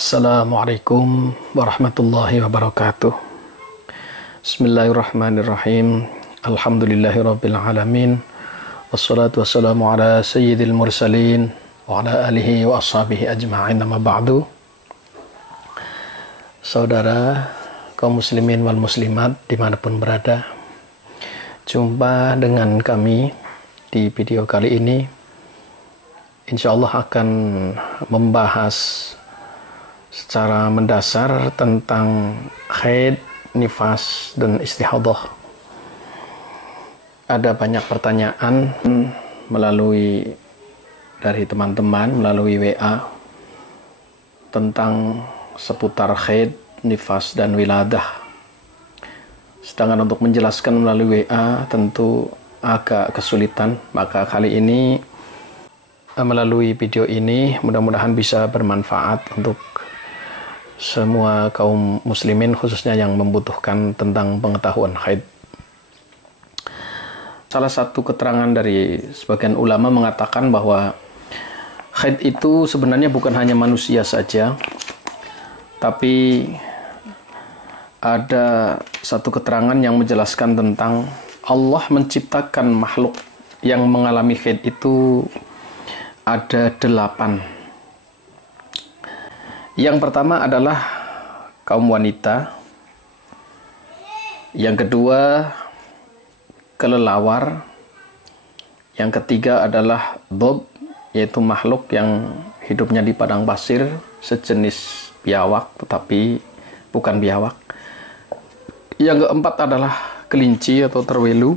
Assalamualaikum warahmatullahi wabarakatuh. Bismillahirrahmanirrahim. Alhamdulillahirabbil alamin. Wassalatu wassalamu ala sayyidil mursalin wa ala alihi wa ashabihi ajma'in, amma ba'du. Saudara kaum muslimin wal muslimat dimanapun berada, jumpa dengan kami di video kali ini. Insyaallah akan membahas secara mendasar tentang haid, nifas, dan istihadah. Ada banyak pertanyaan dari teman-teman melalui WA tentang seputar haid, nifas, dan wiladah. Sedangkan untuk menjelaskan melalui WA tentu agak kesulitan, maka kali ini melalui video ini mudah-mudahan bisa bermanfaat untuk semua kaum muslimin, khususnya yang membutuhkan tentang pengetahuan haid. Salah satu keterangan dari sebagian ulama mengatakan bahwa haid itu sebenarnya bukan hanya manusia saja, tapi ada satu keterangan yang menjelaskan tentang Allah menciptakan makhluk yang mengalami haid itu ada 8. Yang pertama adalah kaum wanita. Yang kedua, kelelawar. Yang ketiga adalah dob, yaitu makhluk yang hidupnya di padang pasir, sejenis biawak tetapi bukan biawak. Yang keempat adalah kelinci atau terwelu.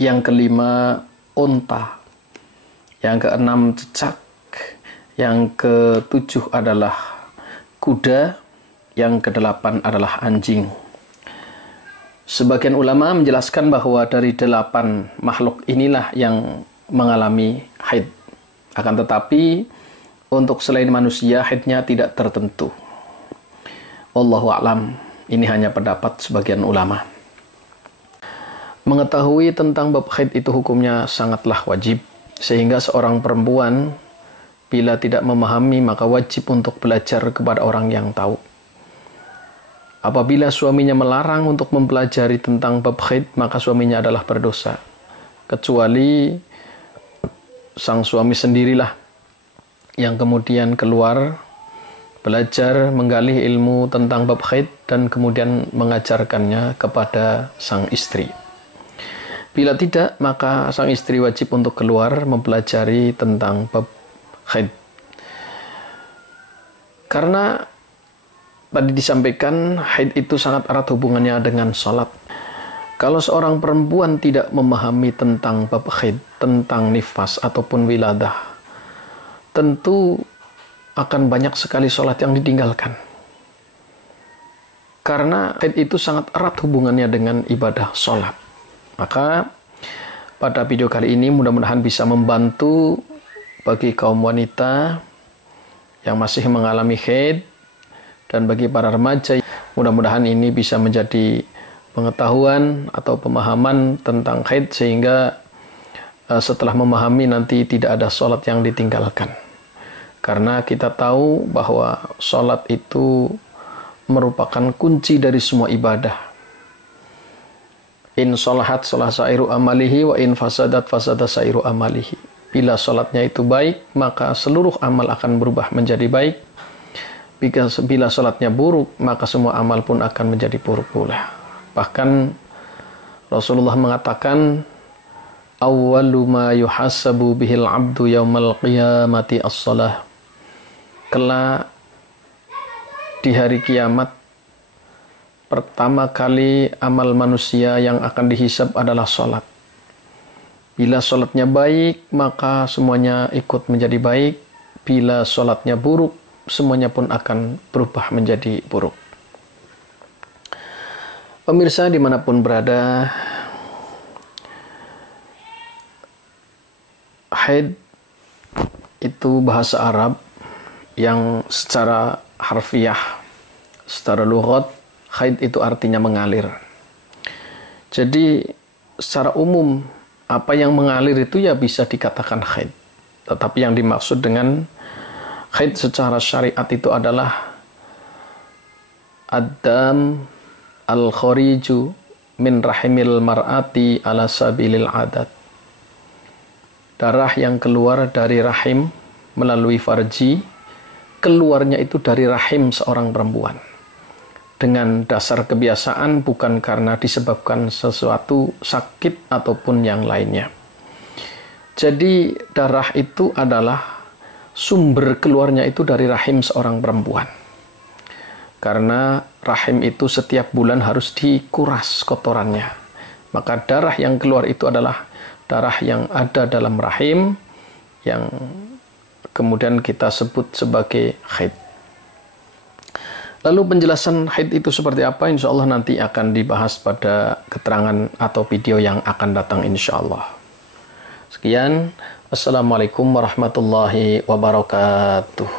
Yang kelima, unta. Yang keenam, cecak. Yang ketujuh adalah kuda. Yang kedelapan adalah anjing. Sebagian ulama menjelaskan bahwa dari 8 makhluk inilah yang mengalami haid. Akan tetapi untuk selain manusia haidnya tidak tertentu. Wallahu a'lam. Ini hanya pendapat sebagian ulama. Mengetahui tentang bab haid itu hukumnya sangatlah wajib, sehingga seorang perempuan bila tidak memahami maka wajib untuk belajar kepada orang yang tahu. Apabila suaminya melarang untuk mempelajari tentang bab haid, maka suaminya adalah berdosa. Kecuali sang suami sendirilah yang kemudian keluar belajar menggali ilmu tentang bab haid dan kemudian mengajarkannya kepada sang istri. Bila tidak, maka sang istri wajib untuk keluar mempelajari tentang bab haid. Karena tadi disampaikan haid itu sangat erat hubungannya dengan sholat. Kalau seorang perempuan tidak memahami tentang bab haid, tentang nifas ataupun wiladah, tentu akan banyak sekali sholat yang ditinggalkan. Karena haid itu sangat erat hubungannya dengan ibadah sholat. Maka pada video kali ini mudah-mudahan bisa membantu bagi kaum wanita yang masih mengalami haid dan bagi para remaja. Mudah-mudahan ini bisa menjadi pengetahuan atau pemahaman tentang haid, sehingga setelah memahami nanti tidak ada sholat yang ditinggalkan. Karena kita tahu bahwa sholat itu merupakan kunci dari semua ibadah. In sholahat sholah sairu amalihi wa in fasadat fasada sairu amalihi. Bila sholatnya itu baik, maka seluruh amal akan berubah menjadi baik. Bila sholatnya buruk, maka semua amal pun akan menjadi buruk pula. Bahkan Rasulullah mengatakan, awwalu ma yuhasabu bihil abdu yaumal qiyamati as-salah. Kelak di hari kiamat, pertama kali amal manusia yang akan dihisab adalah sholat. Bila sholatnya baik, maka semuanya ikut menjadi baik. Bila sholatnya buruk, semuanya pun akan berubah menjadi buruk. Pemirsa dimanapun berada, haid itu bahasa Arab yang secara harfiah, secara lughat, haid itu artinya mengalir. Jadi secara umum apa yang mengalir itu ya bisa dikatakan haid. Tetapi yang dimaksud dengan Haid secara syariat itu adalah ad-dam al-khariju min rahimil mar'ati ala sabilil adat. Darah yang keluar dari rahim melalui farji, keluarnya itu dari rahim seorang perempuan. Dengan dasar kebiasaan, bukan karena disebabkan sesuatu sakit ataupun yang lainnya. Jadi darah itu adalah sumber keluarnya itu dari rahim seorang perempuan. Karena rahim itu setiap bulan harus dikuras kotorannya. Maka darah yang keluar itu adalah darah yang ada dalam rahim, yang kemudian kita sebut sebagai haid. Lalu penjelasan haid itu seperti apa? Insya Allah nanti akan dibahas pada keterangan atau video yang akan datang insya Allah. Sekian. Assalamualaikum warahmatullahi wabarakatuh.